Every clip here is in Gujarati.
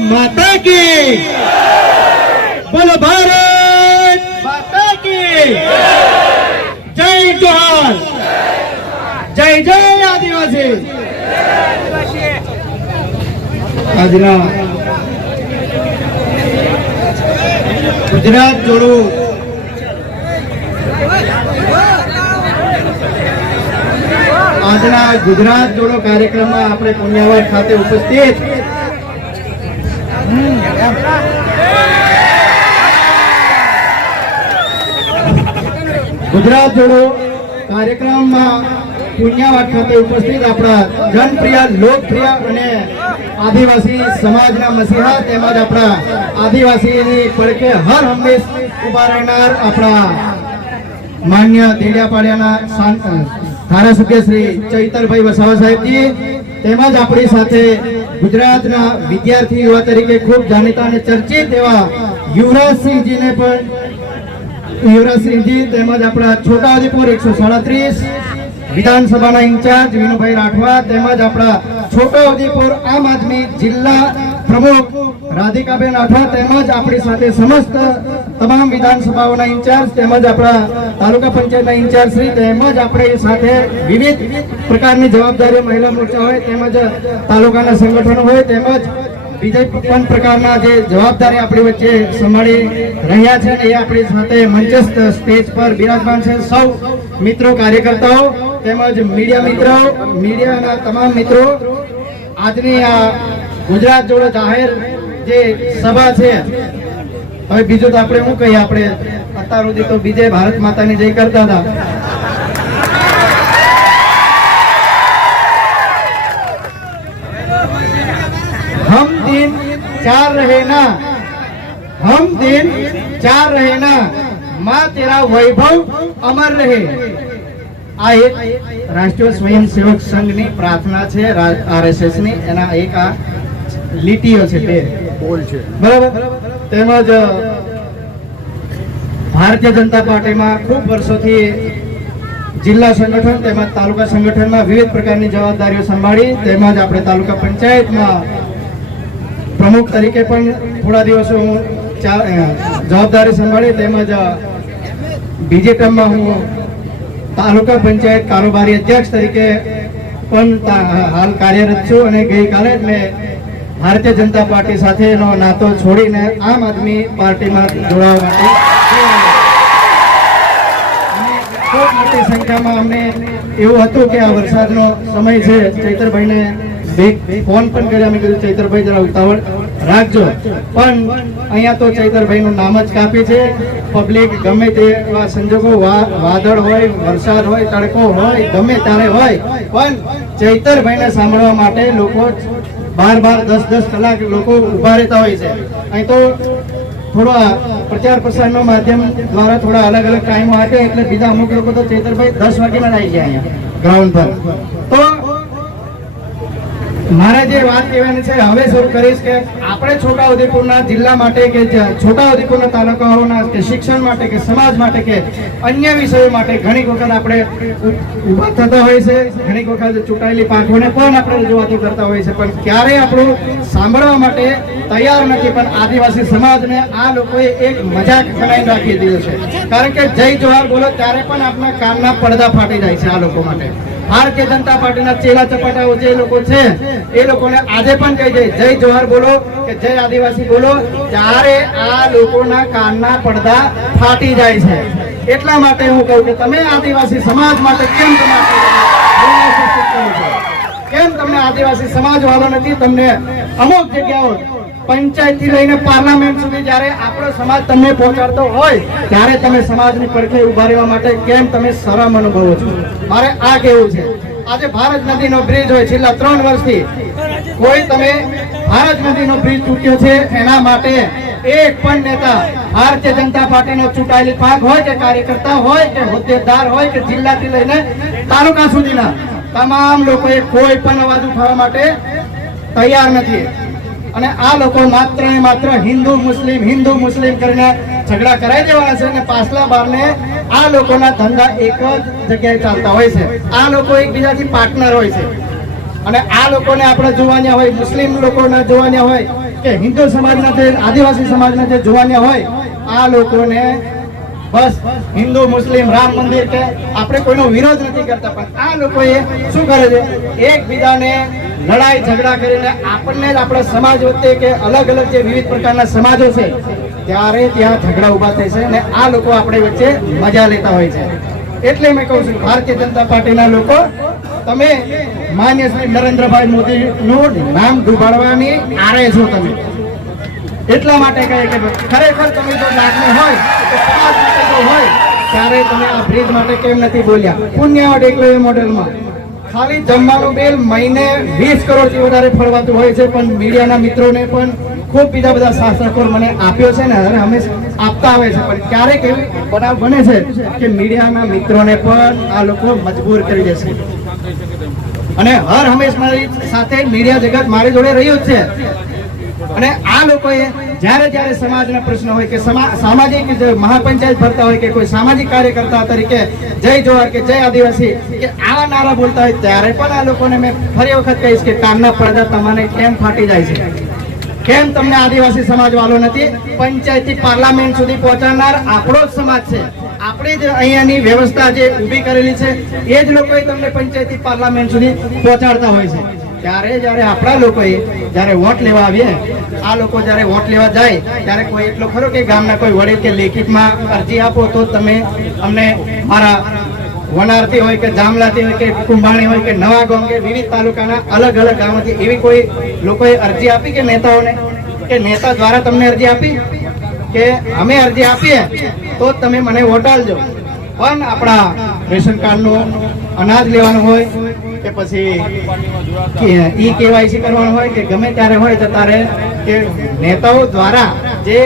માતા કી બોલો ભારત માતા કી જય જોહાર જય જય આદિવાસી આજના ગુજરાત જોડો આજના ગુજરાત જોડો કાર્યક્રમમાં આપણે પુણ્યવાડ ખાતે ઉપસ્થિત ગુજરાત જોડો કાર્યક્રમમાં પુણ્યાવાડ ખાતે ઉપસ્થિત આપણા જનપ્રિય, લોકપ્રિય અને આદિવાસી સમાજના મસીહા તેમજ આપણા આદિવાસીની પડકે હર હંમેશ ઊભા રહેનાર આપણા માન્ય દેડિયાપાડિયાના ધારાસભ્ય શ્રી ચૈતરભાઈ વસાવા સાહેબજી તેમજ આપણી સાથે ગુજરાતના વિદ્યાર્થી યુવા તરીકે ખૂબ જાણીતા અને ચર્ચિત એવા યુવરાજસિંહજીને પણ યુવરાજસિંહજી તેમજ આપણા છોટાઉદેપુર એકસો સાડત્રીસ વિધાનસભાના ઇન્ચાર્જ વિનુભાઈ રાઠવા તેમજ આપણા છોટાઉદેપુર આમ આદમી જિલ્લા પ્રમુખ રાધિકાબેન આઠવા તેમજ આપણી સાથે સમસ્ત તમામ વિધાનસભાઓના ઇન્ચાર્જ તેમજ આપણા તાલુકા પંચાયતના ઇન્ચાર્જ શ્રી તેમજ આપણે સાથે વિવિધ પ્રકારની જવાબદારીઓ મહિલા મોરચા હોય તેમજ તાલુકાના સંગઠનો હોય તેમજ બીજા પણ પ્રકારના જે જવાબદારી આપણી વચ્ચે સંભાળી રહ્યા છે એ આપણી સાથે મંચસ્થ સ્ટેજ પર બિરાજમાન છે સૌ મિત્રો, કાર્યકર્તાઓ તેમજ મીડિયા મિત્રો, મીડિયાના તમામ મિત્રો. આજની આ ગુજરાત જોડો જાહેર જે સભા છે, હવે બીજું તો આપણે શું કહીએ? આપણે અત્યાર સુધી તો બીજે ભારત માતાની જય કરતા હતા. હમ દિન ચાર રહેના હમ દિન ચાર રહેના માં તેરા વૈભવ અમર રહે. આ એક રાષ્ટ્રીય સ્વયંસેવક સંઘની પ્રાર્થના છે આરએસએસની. એના એક આ લીટીઓ છે તે બરાબર? તેમજ ભારતીય જનતા પાર્ટીમાં ખૂબ વર્ષોથી જિલ્લા સંગઠન તેમજ તાલુકા સંગઠનમાં વિવિધ પ્રકારની જવાબદારીઓ સંભાળી, તેમજ આપણે તાલુકા પંચાયતમાં પ્રમુખ તરીકે પણ થોડા દિવસો હું જવાબદારી સંભાળી, તેમજ બીજી ટર્મમાં હું તાલુકા પંચાયત કારોબારી અધ્યક્ષ તરીકે પણ હાલ કાર્યરત છું અને ગઈકાલે જ મેં ભારતીય જનતા પાર્ટી સાથેનો નાતો છોડીને આમ આદમી પાર્ટીમાં જોડાવા માટે મોટી સંખ્યામાં અમને એવું હતું કે આ વરસાદનો સમય છે. ચૈતરભાઈને ફોન પણ કર્યા. અમે કીધું, ચૈતરભાઈ, જરા ઉતાવળ રાખજો. પણ અહીંયા તો ચૈતરભાઈનું નામ જ કાપી છે. પબ્લિક ગમે તેવા સંજોગો વાદળ હોય, વરસાદ હોય, તડકો હોય, ગમે ત્યારે હોય. પણ ચૈતરભાઈને સાંભળવા માટે લોકો બાર બાર દસ દસ કલાક લોકો ઊભા રહેતા હોય છે. અહીં તો થોડો પ્રચાર પ્રસારનો માધ્યમ દ્વારા થોડા અલગ અલગ ટાઈમો આપે એટલે બીજા અમુક લોકો તો ચેતરભાઈ દસ વાગ્યાના આવી ગયા અહીંયા. ગ્રાઉન્ડ પર. મારે જે વાત કહેવાની છે, હવે શરૂ કરીશ કે આપણે છોટાઉદેપુરના જિલ્લા માટે કે છોટાઉદેપુરના તાલુકાઓના કે શિક્ષણ માટે કે સમાજ માટે કે અન્ય વિષયો માટે ઘણી વખત આપણે ઊભા થતા હોય છે. ઘણી વખત ચૂંટાયેલી પાંખોને પણ આપણે રજૂઆતો કરતા હોય છે. પણ ક્યારેય આપણું સાંભળવા માટે તૈયાર નથી. પણ આદિવાસી સમાજને આ લોકોએ એક મજાક બનાવી રાખી દીધો છે. કારણ કે જય જોહાર બોલો, ત્યારે પણ આપણા કાનના પડદા ફાટી જાય છે આ લોકો માટે. ભારતીય જનતા પાર્ટીના ચેલા ચપાટાઓ જે લોકો છે, એ લોકોને આજે પણ કહી જાય જય જોહાર બોલો કે જય આદિવાસી બોલો. ત્યારે આ લોકોના કાનના પડદા ફાટી જાય છે. એટલા માટે હું કહું કે તમે આદિવાસી સમાજ માટે કેમ તમારે કેમ તમને આદિવાસી સમાજ વાળો નથી? તમને અમુક જગ્યાઓ પંચાયતથી લઈને પાર્લામેન્ટ સુધી જ્યારે આપણો સમાજ તમને પહોંચાડતો હોય, ત્યારે તમે સમાજની પડખે ઊભા રહેવા માટે કેમ તમે શરમ અનુભવો છો? મારે આ કેવું છે. આજે ભારત નદીનો બ્રિજ હોય, છેલ્લા ત્રણ વર્ષથી કોઈ તમે ભારત નદીનો બ્રિજ તૂટ્યો છે, એના માટે એક પણ નેતા ભારતીય જનતા પાર્ટીનો ચૂંટાયેલી ભાગ હોય કે કાર્યકર્તા હોય કે હોદ્દેદાર હોય કે જિલ્લાથી લઈને તાલુકા સુધીના તમામ લોકોએ કોઈ પણ અવાજ ઉઠાવવા માટે તૈયાર નથી. અને આ લોકો માત્ર ને માત્ર હિન્દુ, મુસ્લિમ હિન્દુ, મુસ્લિમ કરીને ઝઘડા કરાઈ દેવાના છે અને પાછલા બારને આ લોકોના ધંધા એક જ જગ્યાએ ચાલતા હોય છે. આ લોકો એકબીજાથી પાર્ટનર હોય છે. અને આ લોકોને આપણે જોવાના હોય, મુસ્લિમ લોકોને જોવાના હોય કે હિન્દુ સમાજના જે આદિવાસી સમાજના જે જોવાના હોય, આ લોકોને બસ, હિન્દુ, મુસ્લિમ, રામ મંદિર કે આપણે કોઈનો વિરોધ નથી કરતા, પણ આ લોકોએ શું કરે છે? એકબીજાને લડાઈ, ઝઘડા કરીને આપણને જ આપણા સમાજ વચ્ચે કે અલગ અલગ જે વિવિધ પ્રકારના સમાજો છે, ત્યારે ત્યાં ઝઘડા ઊભા થાય છે અને આ લોકો આપણે વચ્ચે મજા લેતા હોય છે. એટલે મેં કહું છું, ભારતીય જનતા પાર્ટીના લોકો, તમે માન્ય શ્રી નરેન્દ્રભાઈ મોદીનું નામ ડૂબાડવાની આરે છો તમે. એટલા માટે કહે કે ખરેખર તમે જો લાગણી હોય હોય ત્યારે તમે આ બ્રિજ માટે કેમ નથી બોલ્યા? પુણ્યવટ એકલો એ મોડેલમાં. ખાલી જમવાનું બિલ મહિને વીસ કરોડથી વધારે ફરવાતું હોય છે, પણ મીડિયાના મિત્રોને પણ ખૂબ બીજા બધા શાસ્ત્રકોર મને આપ્યો છે ને, અને હંમેશા આપતા આવે છે. પણ ક્યારેક એવી બનાવ બને છે કે મીડિયાના મિત્રોને પણ આ લોકો મજબૂર કરી દેશે અને હર હંમેશ મારી સાથે મીડિયા જગત મારી જોડે રહ્યું જ છે. અને આ લોકોએ જ્યારે જ્યારે સમાજના પ્રશ્ન હોય કે સામાજિક મહાપંચાયત ભરતા હોય કે કોઈ સામાજિક કાર્યકર્તા તરીકે જય જોહર કે જય આદિવાસી કે આવા નારા બોલતા હોય ત્યારે પણ આ લોકોને મેં ફરી વખત કહીશ કે કાનના પડદા તમને કેમ ફાટી જાય છે? કેમ તમને આદિવાસી સમાજ વાળો નથી? પંચાયતથી પાર્લામેન્ટ સુધી પહોંચાડનાર આપણો જ સમાજ છે. આપણી જ અહીંયાની વ્યવસ્થા જે ઊભી કરેલી છે, એ જ લોકોએ તમને પંચાયતથી પાર્લામેન્ટ સુધી પહોંચાડતા હોય છે. ત્યારે જ્યારે આપણા લોકોએ જ્યારે વોટ લેવા આવીએ, આ લોકો જ્યારે વોટ લેવા જાય, ત્યારે કોઈ એટલો ખરો કે ગામના કોઈ વડીલ કે લેખિતમાં અરજી આપો તો તમે અમને મારા વનારથી હોય કે જામલાથી હોય કે કુંભાણી હોય કે નવા ગામ કે વિવિધ તાલુકાના અલગ અલગ ગામોથી એવી કોઈ લોકોએ અરજી આપી કે નેતાઓને? કે નેતા દ્વારા તમને અરજી આપી? કે અમે અરજી આપીએ? તો તમે મને વોટ આલજો પણ આપણા રેશન કાર્ડનો અનાજ લેવાનું હોય કે પછી ઈ કેવાયસી કરવાનું હોય કે ગમે ત્યારે હોય તો તારે કે નેતાઓ દ્વારા જે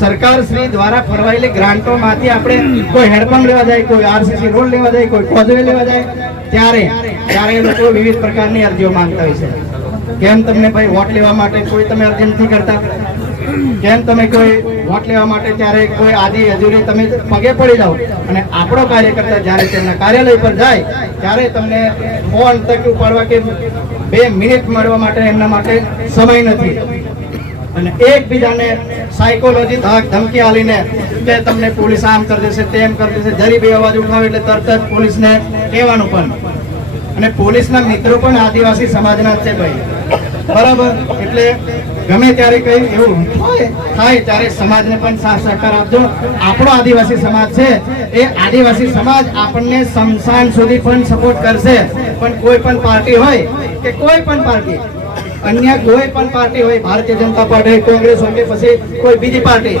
સરકાર શ્રી દ્વારા ફરવાયેલી ગ્રાન્ટોમાંથી આપણે કોઈ હેડપંપ લેવા જાય, કોઈ આરસીસી રોડ લેવા જાય, કોઈ કોઝવે લેવા જાય, ત્યારે ત્યારે એ લોકો વિવિધ પ્રકારની અરજીઓ માંગતા હોય છે. કેમ તમને ભાઈ વોટ લેવા માટે કોઈ તમે અરજી નથી કરતા? કેમ તમે કોઈ વોટ લેવા માટે ત્યારે કોઈ આદિ હજુરી તમે પગે પડી જાઓ. અને આપણો કાર્યકર્તા જ્યારે તેમના કાર્યાલય પર જાય, ત્યારે તમને ફોન તક ઉપાડવા કે બે મિનિટ મળવા માટે એમના માટે સમય નથી. અને એકબીજાને સાયકોલોજી ધક ધમકી આલીને કે તમને પોલીસ આમ કરી દેશે, તેમ કરી દેશે, જરી બે અવાજ ઉઠાવે એટલે તરત જ પોલીસને કહેવાનું પણ. અને પોલીસના મિત્રો પણ આદિવાસી સમાજના જ છે ભાઈ. બરાબર? એટલે ગમે ત્યારે કઈ એવું થાય ત્યારે સમાજને પણ સાથ સહકાર આપજો. આપણો આદિવાસી સમાજ છે, એ આદિવાસી સમાજ આપણને સમસાન સુધી પણ સપોર્ટ કરશે. પણ કોઈ પણ પાર્ટી હોય કે કોઈ પણ પાર્ટી, અન્ય કોઈ પણ પાર્ટી હોય, ભારતીય જનતા પાર્ટી, કોંગ્રેસ હોય કે પછી કોઈ બીજી પાર્ટી,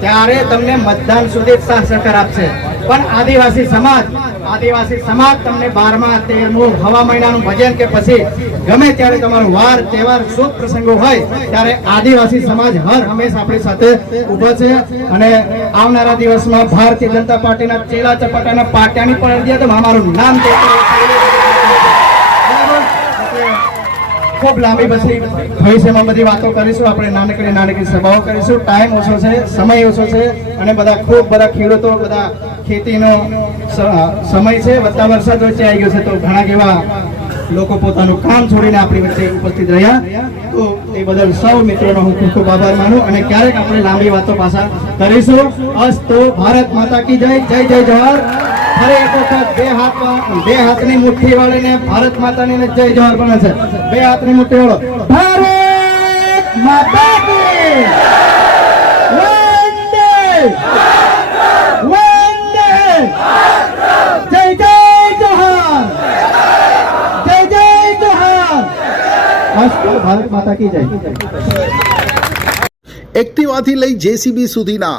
ત્યારે તમને મતદાન સુધી સાથ સહકાર આપશે. પણ આદિવાસી સમાજ આદિવાસી સમાજ તમને બારમા, તેરમું હવા મહિનાનું ભજન કે પછી ગમે ત્યારે તમારો વાર, તહેવાર, શુભ પ્રસંગો હોય, ત્યારે આદિવાસી સમાજ હર હંમેશા આપણી સાથે ઊભો છે. અને આવનારા દિવસમાં ભારતીય જનતા પાર્ટીના ચેલા ચપાટાના પાટિયાની પણ હતો અમારું નામ તે ખૂબ લાંબી પછી ભવિષ્યમાં બધી વાતો કરીશું. આપણે નાનકડી નાનકડી સભાઓ કરીશું. ટાઈમ ઓછો છે, સમય ઓછો છે. અને બધા ખૂબ બધા ખેડૂતો, બધા ખેતીનો સમય છે, વધતા વરસાદ વચ્ચે આવી ગયો છે, તો ઘણા કેવા લોકો પોતાનું કામ છોડીને આપણી વચ્ચે ઉપસ્થિત રહ્યા. તો એ બદલ સૌ મિત્રોનો હું ખૂબ ખૂબ આભાર માનું અને ક્યારેક આપણે લાંબી વાતો પાછા કરીશું. અસ્તો ભારત માતા કી જય જય જય જવાહર. ફરી એક વખત બે હાથ બે હાથની મુઠ્ઠી વાળીને ભારત માતાની જય જવાહર બને છે. બે હાથની મુઠ્ઠી વાળો. ભારત માતા કી. વંદે જય જય જોહાર જય જય જોહાર ભારત માતા કી જય. એક્ટિવાથી લઈ જેસીબી સુધીના